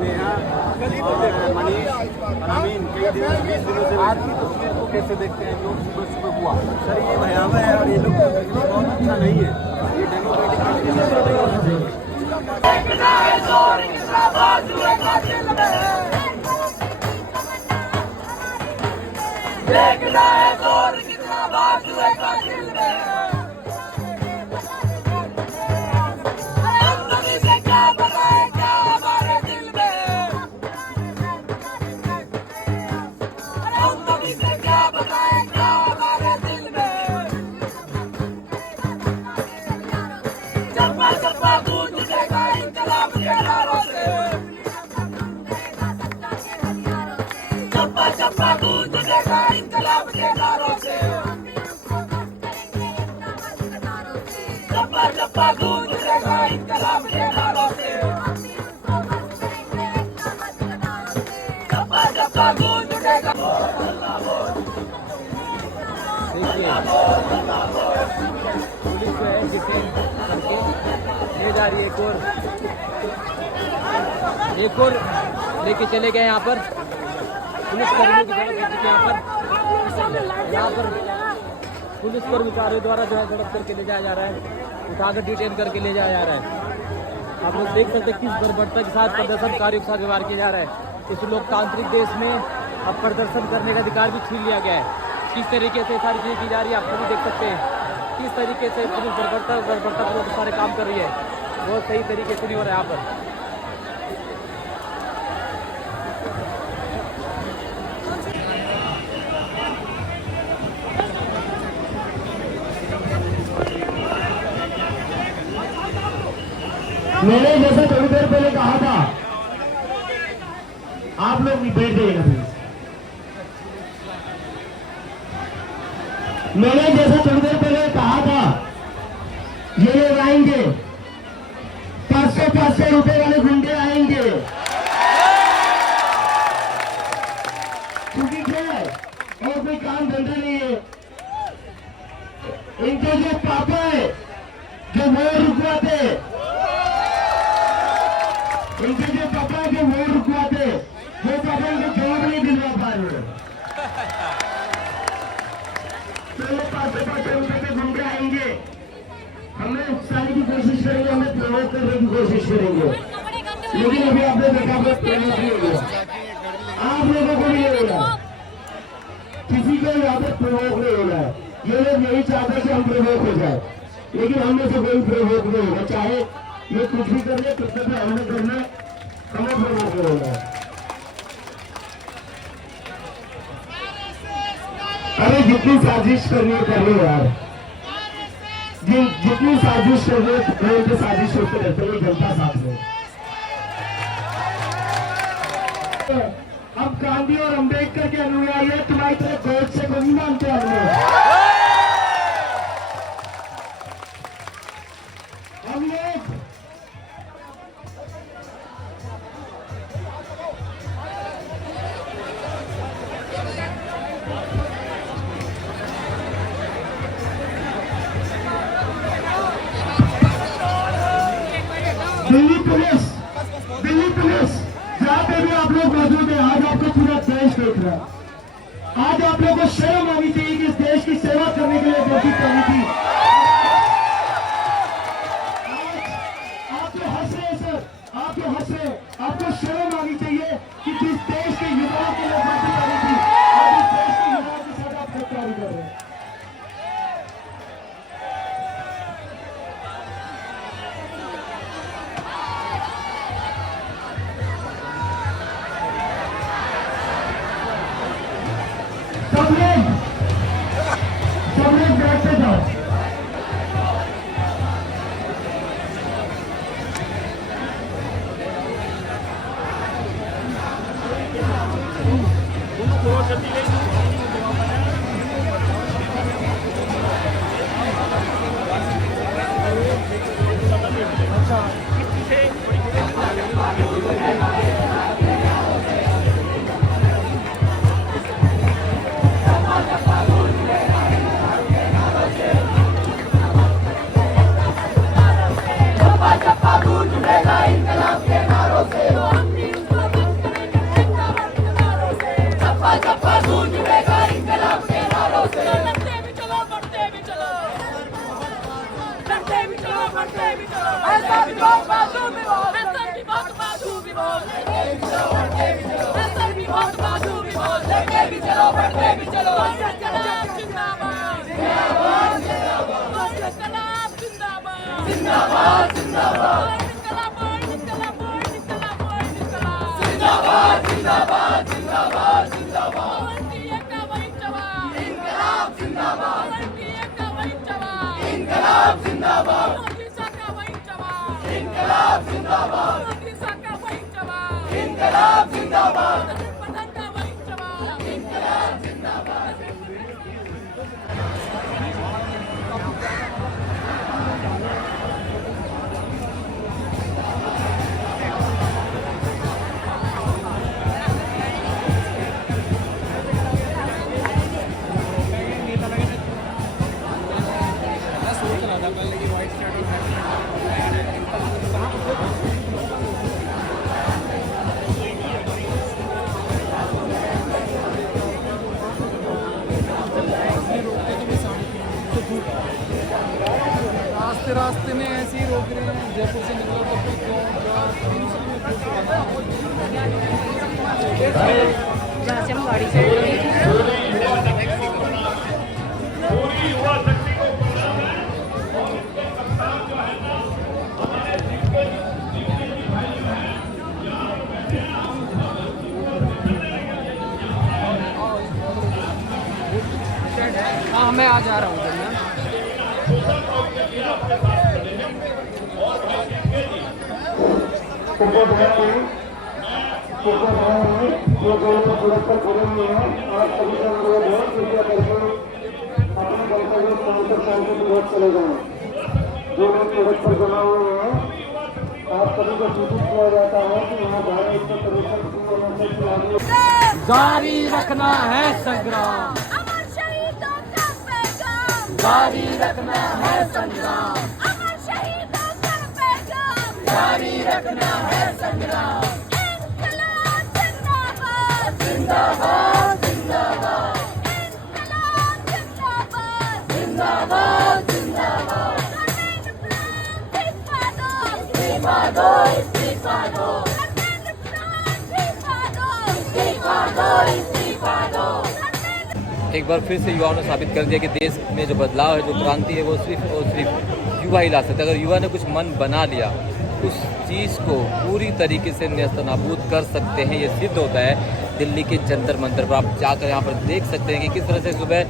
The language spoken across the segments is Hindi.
नेहा और मनीष अमीन कई दिनों 20 दिनों से आज की तस्वीर को कैसे देखते हैं जो सुबह सुबह हुआ? सर ये भयावह है और ये लोग बहुत अच्छा नहीं है, ये डेमोक्रेटिक कंट्री में नहीं होना चाहिए। देखना है जोर कितना बाजू है कातिल में। पुलिस जो है डिटेन करके ले जा रही है, एक और लेके चले गए यहाँ पर पुलिस कर्मियों की तरफ भेज के यहाँ पर पुलिस कर्मचारियों द्वारा जो है झड़प करके ले जाया जा रहा है, उठाकर डिटेन करके ले जाया जा रहा है। आप लोग देख सकते हैं किस बर्बरता के साथ प्रदर्शनकारियों के साथ व्यवहार किया जा रहा है। इस लोकतांत्रिक देश में अब प्रदर्शन करने का अधिकार भी छीन लिया गया है। किस तरीके से सारी चीजें की जा रही है आप सभी देख सकते हैं, किस तरीके से पुलिस बर्बरता पूर्वक सारे काम कर रही है, बहुत सही तरीके से नहीं हो रहा है यहाँ पर। मैंने जैसा थोड़ी देर पहले कहा था, आप लोग बैठ जाइएगा प्लीज। मैंने जैसा थोड़ी देर पहले कहा था, ये लोग आएंगे, 500 रुपए वाले गुंडे आएंगे, क्योंकि क्या है और कोई काम धंधा नहीं है। इनके जो पापा है जो वोट रुकवाते, इनके जो पापा है जो वोट रुकवाते, वो पापा इनको जॉब नहीं दिलवा पा रहे। तो 500 रुपए के गुंडे आएंगे, हमें उकसाने की कोशिश करेंगे, हमें प्रमोट करने की कोशिश करेंगे, लेकिन अभी आपने देखा वो प्रमोट नहीं होगा। आप लोगों को नहीं होगा, किसी को यहाँ पे प्रमोट नहीं होना है। ये लोग यही चाहते हैं कि हम प्रमोट हो जाए, लेकिन हमने से कोई प्रमोट नहीं होगा। चाहे ये कुछ भी कर ले, कुछ भी हमने करना, हमें प्रमोट नहीं होगा। अरे जितनी साजिश करनी है कर लो यार, जितनी साजिश कर लो उनकी साजिश होते रहते हैं जनता साथ में। अब गांधी और अंबेडकर के अनुयायी है, तुम्हारी तरह गौर से को नहीं मानते हम लोग दिल्ली पुलिस जहाँ पे भी आप लोग मौजूद है, आज आपको पूरा देश देख रहा है। आज आप लोगों को शर्म आनी चाहिए कि इस देश की सेवा करने के लिए कोशिश करनी थी। आप जो हंस रहे हैं सर, आप जो हंस रहे हैं, आपको शर्म आनी चाहिए कि जिस देश के युवाओं के लिए भर्ती करनी थी, आज इस देश के युवाओं के साथ आप गद्दारी कर रहे हैं। सब लोग बैठते जाओ। चप्पा गूंज उठेगा इनकलाब के नारों से। रास्ते में ऐसे ही रोक रहे हैं। जयपुर से निकला तो फिर 2 जहाँ से हम गाड़ी से हाँ मैं आ जा रहा हूँ जल्दी। चले जाएं। जो लोग सड़क पर जमा हुए हैं, आप सभी को सूचित किया जाता है कि यहाँ धारा 163 जारी रखना है संग्राम, अमर शहीदों का पैगाम, जारी रखना है संग्राम, अमर शहीदों का पैगाम, जारी रखना है संग्राम। इंकलाब जिंदाबाद, जिंदाबाद जिंदाबाद इंकलाब जिंदाबाद, जिंदाबाद जिंदाबाद। इस्तीफा दो, इस्तीफा दो, इस्तीफा दो, इस्तीफा दो, इस्तीफा दो। एक बार फिर से युवाओं ने साबित कर दिया कि देश में जो बदलाव है, जो क्रांति है, वो सिर्फ और सिर्फ युवा ही ला सकते हैं। अगर युवा ने कुछ मन बना लिया, उस चीज़ को पूरी तरीके से नेस्तनाबूद कर सकते हैं। ये सिद्ध होता है दिल्ली के जंतर मंतर पर। आप जाकर यहाँ पर देख सकते हैं कि किस तरह से सुबह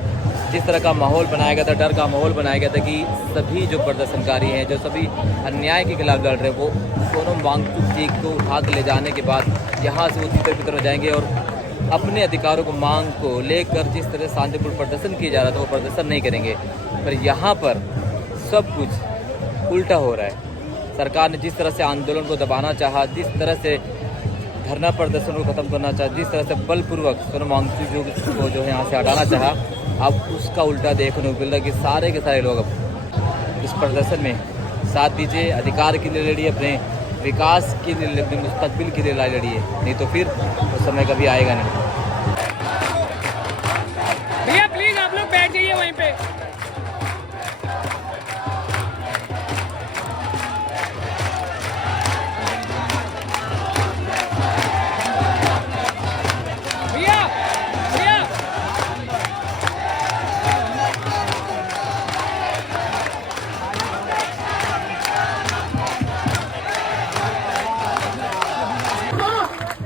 जिस तरह का माहौल बनाया गया था, डर का माहौल बनाया गया था कि सभी जो प्रदर्शनकारी हैं, जो सभी अन्याय के खिलाफ लड़ रहे हैं, वो सोनम वांगचुक जी को उठा के ले जाने के बाद यहाँ से वो तीतर की तरफ जाएंगे और अपने अधिकारों को मांग को लेकर जिस तरह शांतिपूर्ण प्रदर्शन किया जा रहा था, वो प्रदर्शन नहीं करेंगे। पर यहाँ पर सब कुछ उल्टा हो रहा है। सरकार ने जिस तरह से आंदोलन को दबाना चाहा, जिस तरह से धरना प्रदर्शन को ख़त्म करना चाहा, जिस तरह से बलपूर्वक सोनम वांगचुक को जो है यहाँ से हटाना चाहा, अब उसका उल्टा देखने को मिल रहा है कि सारे के सारे लोग अब इस प्रदर्शन में साथ दीजिए, अधिकार के लिए लड़िए, अपने विकास के लिए, अपने मुस्तकबिल के लिए लड़िए, नहीं तो फिर वो समय कभी आएगा नहीं। भैया प्लीज आप लोग बैठ जाइए वहीं पे। भैया भैया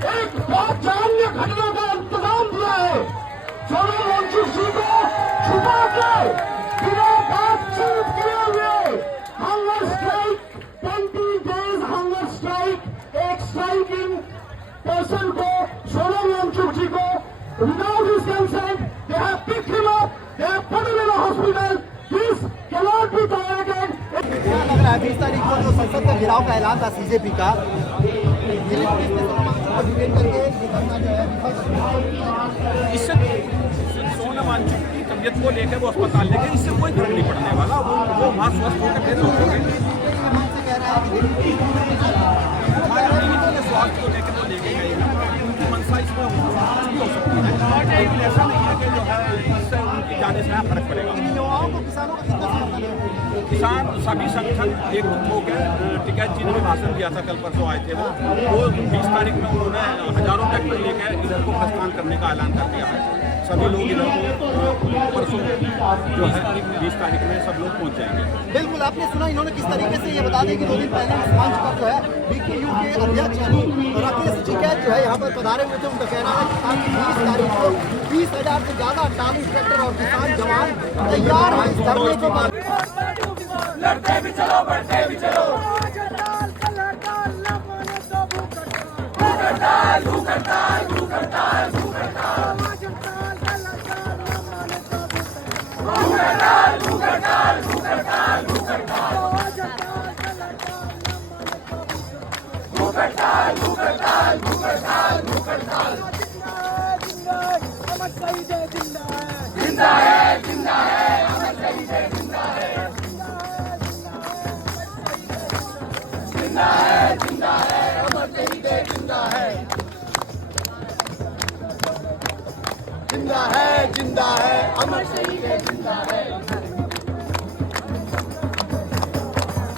एक बहुत जघन्य घटना का इंतजाम दिया है। सोनम वांगचुक जी को छुपा के बिना बातचीत किए हुए hunger strike, 20 days hunger strike, एक स्ट्राइकिंग पर्सन को, सोनम वांगचुक जी को, without his consent, they have picked him up, they have put him in a hospital. This cannot be tolerated. क्या लग रहा है 20 तारीख को जो संसद का घेराव का ऐलान था सीजेपी का, दिल्ली पुलिस ने सोनम वांगचुक को डिटेन करके ये करना जो है इससे सोनम वांगचुक की तबीयत को लेकर वो अस्पताल लेके, इससे कोई फर्क नहीं पड़ने वाला। वो वहाँ स्वस्थ होकर फिर लौटेंगे। से कह रहा है कि दिल्ली स्वास्थ्य को लेकर वो लेके गए हैं, उनकी मंशा इसमें हो सकती है, लेकिन ऐसा नहीं है कि जो है इससे उनकी जाने से यहाँ फर्क पड़ेगा। युवाओं को, किसानों का कितना समर्थन है? किसान सभी संगठन एकजुट होकर टिकैत जी ने भी भाषण दिया था, कल परसों आए थे वो 20 तारीख में उन्होंने हजारों ट्रैक्टर लेकर इधर को प्रस्थान करने का ऐलान कर दिया है। सभी लोग इधर को परसों जो है 20 तारीख में सब लोग पहुंच जाएंगे। बिल्कुल, आपने सुना इन्होंने किस तरीके से ये बता दें कि 2 दिन पहले इस मंच पर जो है BKU के अध्यक्ष यानी राकेश टिकैत जो है यहाँ पर पधारे हुए थे। उनका कहना है कि 20 तारीख को 20,000 से ज्यादा 48 ट्रैक्टर और किसान जवान तैयार हैं इस धरने के बाद। लड़ते भी चलो, बढ़ते भी चलो। जिंदा है, जिंदा है, अमर शहीद है, जिंदा है, जिंदा है, जिंदा है, अमर शहीद है, जिंदा है, जिंदा है, जिंदा है, अमर शहीद है, जिंदा है,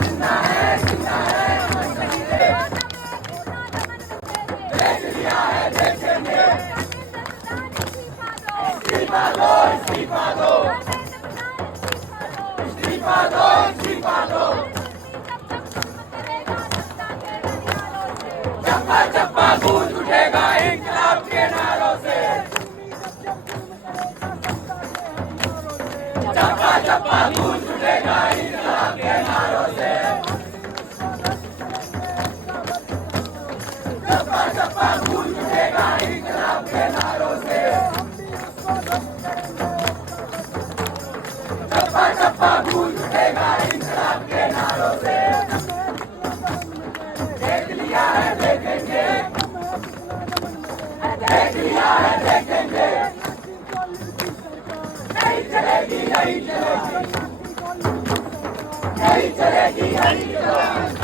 जिंदा है, जिंदा है, अमर शहीद है। देख लिया है, देखेंगे। इस्तीफा दो, इस्तीफा दो, इस्तीफा दो, इस्तीफा दो। चप्पा चप्पा गूंज उठेगा इंकलाब के नारों से। चप्पा चप्पा गूंज उठेगा इंकलाब के नारों से। चप्पा चप्पा गूंज उठेगा इंकलाब के नारों से। चप्पा चप्पा गूंज उठेगा इंकलाब के नारों से। देख लिया है, देखेंगे। देख लिया है, देखेंगे। नहीं चलेगी, नहीं चलेगी, नहीं चलेगी, नहीं चलेगी।